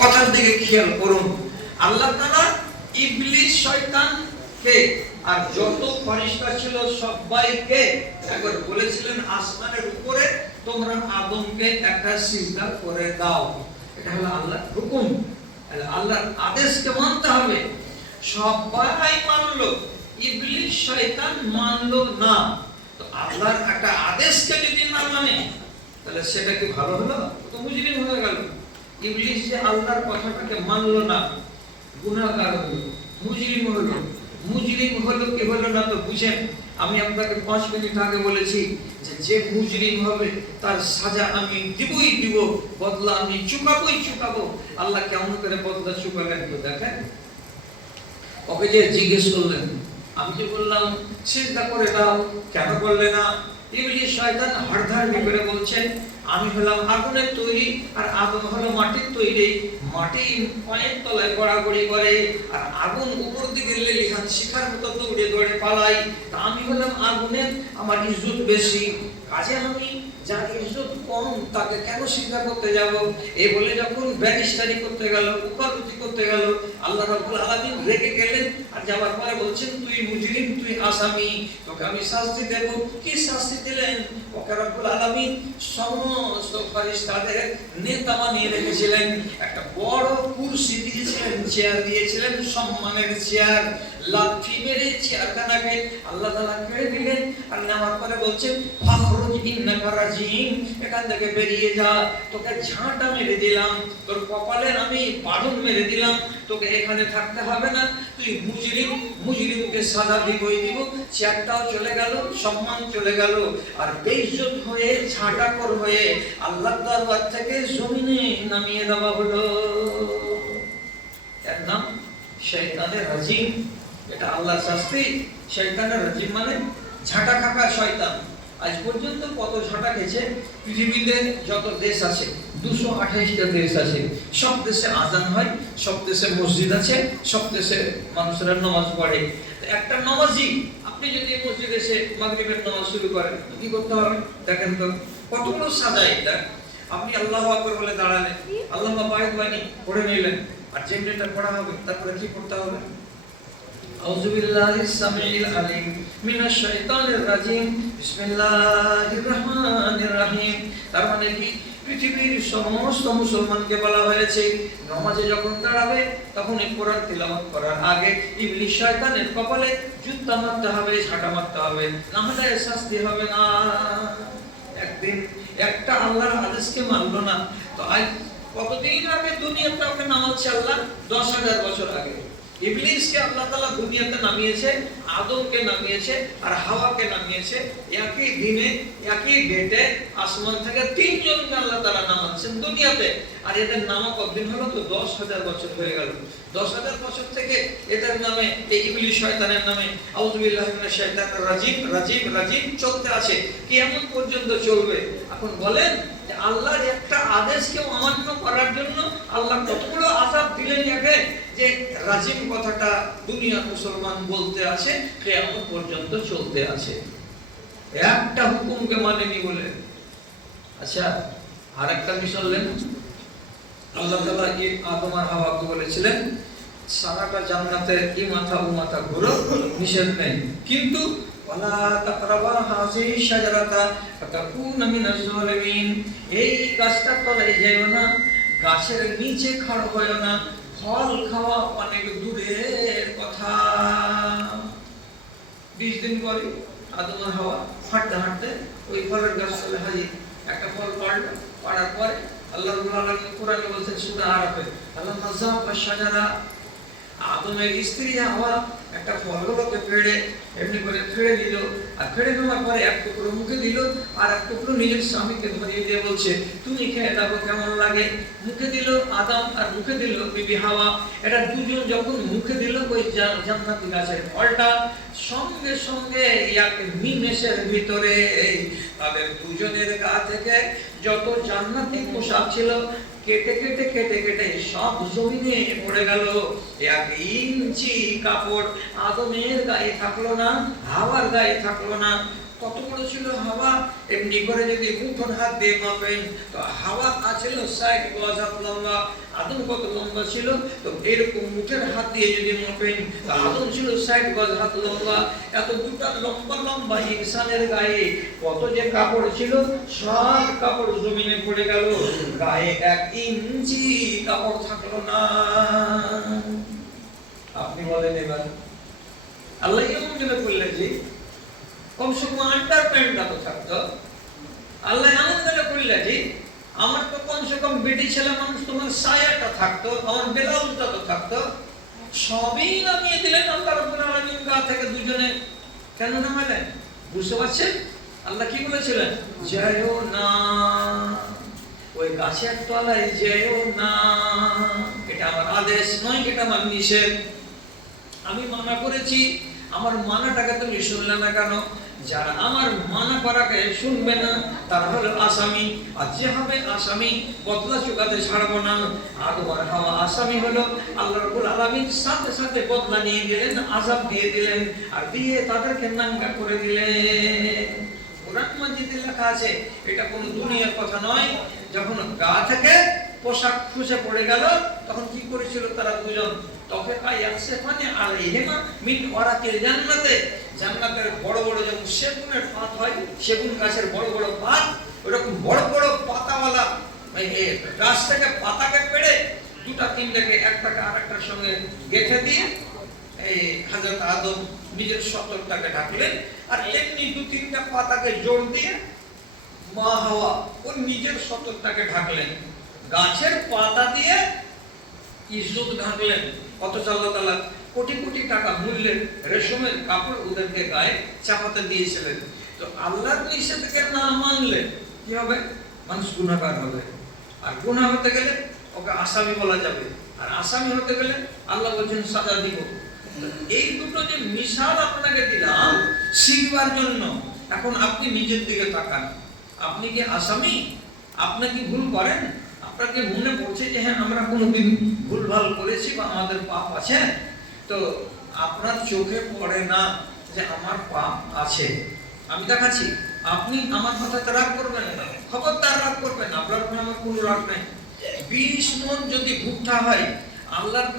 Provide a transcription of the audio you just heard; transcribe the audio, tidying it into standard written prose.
কথার দিকে খেয়াল করুন। আল্লাহ তাআলা ইবলিস শয়তানকে আর যত ফেরেশতা ছিল সবাইকে একবার বলেছিলেন আসমানের উপরে তোমরা আদমকে একটা সিজদা করে দাও। এটা হলো আল্লাহর হুকুম, আল্লাহর আদেশকে মানতে হবে। সবাই মানলো, ইবলিস শয়তান মানলো না। তো আল্লাহর একটা আদেশকে যদি না মানে তাহলে সেটা কি ভালো হলো? তো মুজরিম হয়ে গেল। ইবলিস যে আল্লাহর কথাটাকে মানলো না, গুনাহগার হলো, মুজরিম হলো। মুজরিম হলো কি হলো না তো বুঝেন। আমি আপনাকে 5 মিনিট আগে বলেছি যে মুজরিম হবে তার সাজা আমি দিবই দিব, বদলা আমি চুকাবো। আল্লাহ কেমন করে বদলা চুকাবেন তো দেখেন। ওকে যে জিজ্ঞেস করলেন, আমি যে বললাম সিজদা করে দাও, কেন করলে না? ইবলিস শয়তান হাড়ধাড় করে বলছেন, আমি হলাম আগুনের তৈরি আর আদম হলো মাটির তৈরি। মাটি পায়ের তলায় গড়াগড়ি করে আর আগুন উপর দিকে লেলিহান শিখার মতো দৌড়ে দৌড়ে পালাই। তা আমি হলাম আগুনের, আমার ইজ্জত বেশি, কাজে আমি যার ইজ্জত কম তাকে কেন সিজদা করতে যাব? এই বলে যখন ব্যারিস্টারি করতে গেল, উকালতি করতে গেল, আল্লাহ রাব্বুল আলামিন রেগে গেলেন আর যাওয়ার পরে বলছেন, তুই মুজরিম, তুই আসামি, তোকে আমি শাস্তি দেব। কি শাস্তি দিলেন? ওকে রাব্বুল আলামিন সমস্ত ফেরেশতাদের নেতা বানিয়ে রেখেছিলেন। একটা বড় কুরসি দিয়েছিলেন, চেয়ার দিয়েছিলেন, সম্মানের চেয়ার। লাঠি মেরে চেয়ারখানাকে আল্লাহ তাআলা কেড়ে দিলেন আর নেওয়ার পরে বলছেন, ফাখরুজ ইন্নাকা রাজিম, এখান থেকে বেরিয়ে যা, তোকে ঝাঁটা মেরে দিলাম, তোর কপালে আমি বাঁধন মেরে দিলাম, তোকে এখানে থাকতে হবে না, তুই মুজরিম, মুজরিমকে সাজা দিবই দিব। চেয়ারটাও চলে গেল, সম্মান চলে গেল, আর বেইজ্জত হয়ে ঝাঁটাকর হয়ে আল্লাহর দরবার থেকে জমিনে নামিয়ে দেওয়া হলো। এর নাম শয়তানের রাজিম। এটা আল্লাহর শাস্তি। শয়তানের রাজিম মানে ঝাঁটা খাকা শয়তান। আজ পর্যন্ত কত ঝাঁটা খেয়েছে? পৃথিবীতে যত দেশ আছে 228টা দেশ আছে, সব দেশে আজান হয়, সব দেশে মসজিদ আছে, সব দেশে মানুষেরা নামাজ পড়ে। একটা নামাজি আপনি যদি মসজিদে এসে মাগরিবের নামাজ শুরু করেন কি করতে হবে দেখেন তো, কত বড় সাজা এটা। আপনি আল্লাহু আকবার বলে দাঁড়ালেন, আল্লাহ পায়ের বাণী পড়ে নিলেন, আর যেটা পড়া হবে তারপরে কি করতে হবে? আউযু বিল্লাহিস সামিউল আলিম মিনাশ শাইতানির রাজিম, বিসমিল্লাহির রহমানির রহিম। তার মানে কি? পৃথিবীর সমস্ত মুসলমানকে বলা হয়েছে নামাজে যখন দাঁড়াবে তখন এই কোরআন তিলাওয়াত করার আগে ইবলিস শয়তানের কপালে জুতা মারতে হবে, ঝাঁটা মারতে হবে, না হলে শাস্তি হবে না। একদিন একটা আল্লাহর আদেশকে মানলো না। তো আজ কতদিন আগে দুনিয়াতে ওকে নামাচ্ছে আল্লাহ? 10,000 বছর আগে। ইবলিসকে আল্লাহ তাআলা দুনিয়াতে নামিয়েছে, আদমকে নামিয়েছে আর হাওয়াকে নামিয়েছে একই দিনে, একই ডেটে। আসমান থেকে 3 জনকে আল্লাহ তাআলা নামাচ্ছেন দুনিয়াতে। আর এদের নামা কতদিন হলো? তো 10,000 বছর হয়ে গেল। 10,000 বছর থেকে এদের নামে, এই ইবলিস শয়তানের নামে আউযু বিল্লাহি মিনাশ শাইতানির রাজিম রাজিম রাজিম চলতে আছে, কিয়ামত পর্যন্ত চলবে। এখন বলেন যে আল্লাহর একটা আদেশকে অমান্য করার জন্য আল্লাহ কতগুলো আযাব দিলেন একে, যে রাজিম কথাটা দুনিয়ার মুসলমান বলতে আছে, কিয়ামত পর্যন্ত চলতে আছে, একটা হুকুমকে মানেনি বলে। আচ্ছা, আরেকটা বিষয় বললেন আল্লাহ তাআলা আদম আর হাওয়াকে বলেছিলেন সারাটা জান্নাতে এই মাথা ও মাথা ঘুরো, নিষেধ নেই, কিন্তু ওয়ালা তাকরাবা হাযিহি শাজারাতা ফাতাকুনা মিনাজ জালিমিন, এই গাছটার তলায় যাইও না, গাছের নিচে খাড়া হয়ো না, ফল খাওয়া অনেক দূরের কথা। 20 দিন পরে আদম আর হাওয়া হাঁটতে হাঁটতে ওই ফলের গাছ চলে হাজির। একটা ফল পাড়ল, পাড়ার পরে আল্লাহ রাব্বুল আলামিন কোরআনে বলছেন সূরা আরাফে, আল্লাহ নাযাফা শাজারা, আদমের স্ত্রী হাওয়া একটা ফলগুলোকে ফেড়ে এমনি করে ফেড়ে দিল, আর ফেড়ে নেওয়ার পরে এক টুকরো মুখে দিল আর এক টুকরো নিজের স্বামীকে ধরিয়ে দিয়ে বলছে তুমি খেয়ে দেখো কেমন লাগে। মুখে দিল আদম আর মুখে দিল বিবি হাওয়া। এটা দুজন যখন মুখে দিল ওই জান্নাতি গাছের ফলটা, সঙ্গে সঙ্গে এক নিমেষের ভিতরে তাদের দুজনের গা থেকে যত জান্নাতি পোশাক ছিল কেটে কেটে কেটে কেটে সব জমিনে পড়ে গেল। 1 ইঞ্চি কাপড় আদমের গায়ে থাকলো না, হাওয়ার গায়ে থাকলো না। কত বড় ছিল হাওয়া? এমনি করে যদি মুঠোর হাত দিয়ে মাপেন তো হাওয়া আছিল 60 গজ লম্বা আদম কত লম্বা ছিল, তো এরকম মুঠের হাত দিয়ে যদি মাপেন, আদম ছিল 60 গজ হাত লম্বা। এত দুটা লম্বা লম্বা ইনসানের গায়ে কত যে কাপড় ছিল, সব কাপড় জমিনে পড়ে গেল, গায়ে 1 ইঞ্চি কাপড় থাকলো না। আপনি বলেন এবার আল্লাহ এমন করে বললেন যে কমসে কম আন্ডার প্যান্টটা তো থাকতো। আল্লাহ এমন করে বললেন যে আমার তো কমসে কম বেটি ছেলে মানুষ তোমার সায়াটা থাকতো, আমার ব্লাউজটা তো থাকতো। সবই নামিয়ে দিলেন আল্লাহ রাব্বুল আলামিন গা থেকে দুজনে। কেন নামালেন বুঝতে পারছেন? আল্লাহ কি বলেছিলেন? যেও না, ওই গাছের তলায় যেও না। এটা আমার আদেশ নয়, এটা আমার নিষেধ। আমি মানা করেছি, আমার মানাটাকে তুমি শুনলে না কেন? যারা আমার মানা করাকে শুনবে না তারা হলো আসামি, আর যে হবে আসামি বদলা চুকাতে ছাড়বো না। আদম আর হাওয়া আসামি হলো, আল্লাহ রাব্বুল আলামিন সাথে সাথে বদলা নিয়ে দিলেন, আযাব দিয়ে দিলেন, আর দিয়ে তাদেরকে নাঙ্গা করে দিলেন। কোরআন মাজিদে লেখা আছে, এটা কোনো দুনিয়ার কথা নয়। যখন গা থেকে পোশাক খুঁজে পড়ে গেল তখন কি করেছিল তারা দুজন? তফিকা ইয়াসিফানি আলাইহিমা মিন ওয়ারাকিল জান্নাতে। জান্নাতের বড় বড় যেমন সেগুনের পাত হয়, সেগুন গাছের বড় বড় পাত, ওরকম বড় বড় পাতাওয়ালা গাছ থেকে পাতাকে পেড়ে দুটা তিনটাকে একটাকে আরেকটার সঙ্গে গেঁথে দিয়ে এই হযরত আদম নিজের সতরটাকে ঢাকলেন, আর এমনি দু তিনটা পাতাকে জোড় দিয়ে মা হাওয়া ওর নিজের সতরটাকে ঢাকলেন। গাছের পাতা দিয়ে ইজ্জত ঢাকলেন। অথচ আল্লাহ তাআলা কোটি কোটি টাকা মূল্যের রেশমের কাপড় ওদেরকে গায়ে চাপাতে দিয়েছিলেন। তো আল্লাহর নিষেধকে না মানলে কি হবে? মানুষ গুনাহগার হবে, আর গুনাহ হতে গেলে ওকে আসামি বলা যাবে, আর আসামি হতে গেলে আল্লাহ বলছেন সাজা দিব। এই দুটো যে মিশাল আপনাকে দিলাম শিখবার জন্য, এখন আপনি নিজের দিকে তাকান। আপনি কি আসামি? আপনি কি ভুল করেন? আপনাকে মনে পড়ছে যে হ্যাঁ আমরা কোনোদিন ভুলভাল করেছি বা আমাদের পাপ আছে? তো আপনার চোখে পড়ে না যে আমার পাপ আছে, আমি দেখাচ্ছি। আপনি আমার কথাতে রাগ করবেন না, খবরদার রাগ করবেন না। আপনার আমার কোনো রাগ নাই। 20 মণ যদি ভুট্টা হয়, আল্লাহর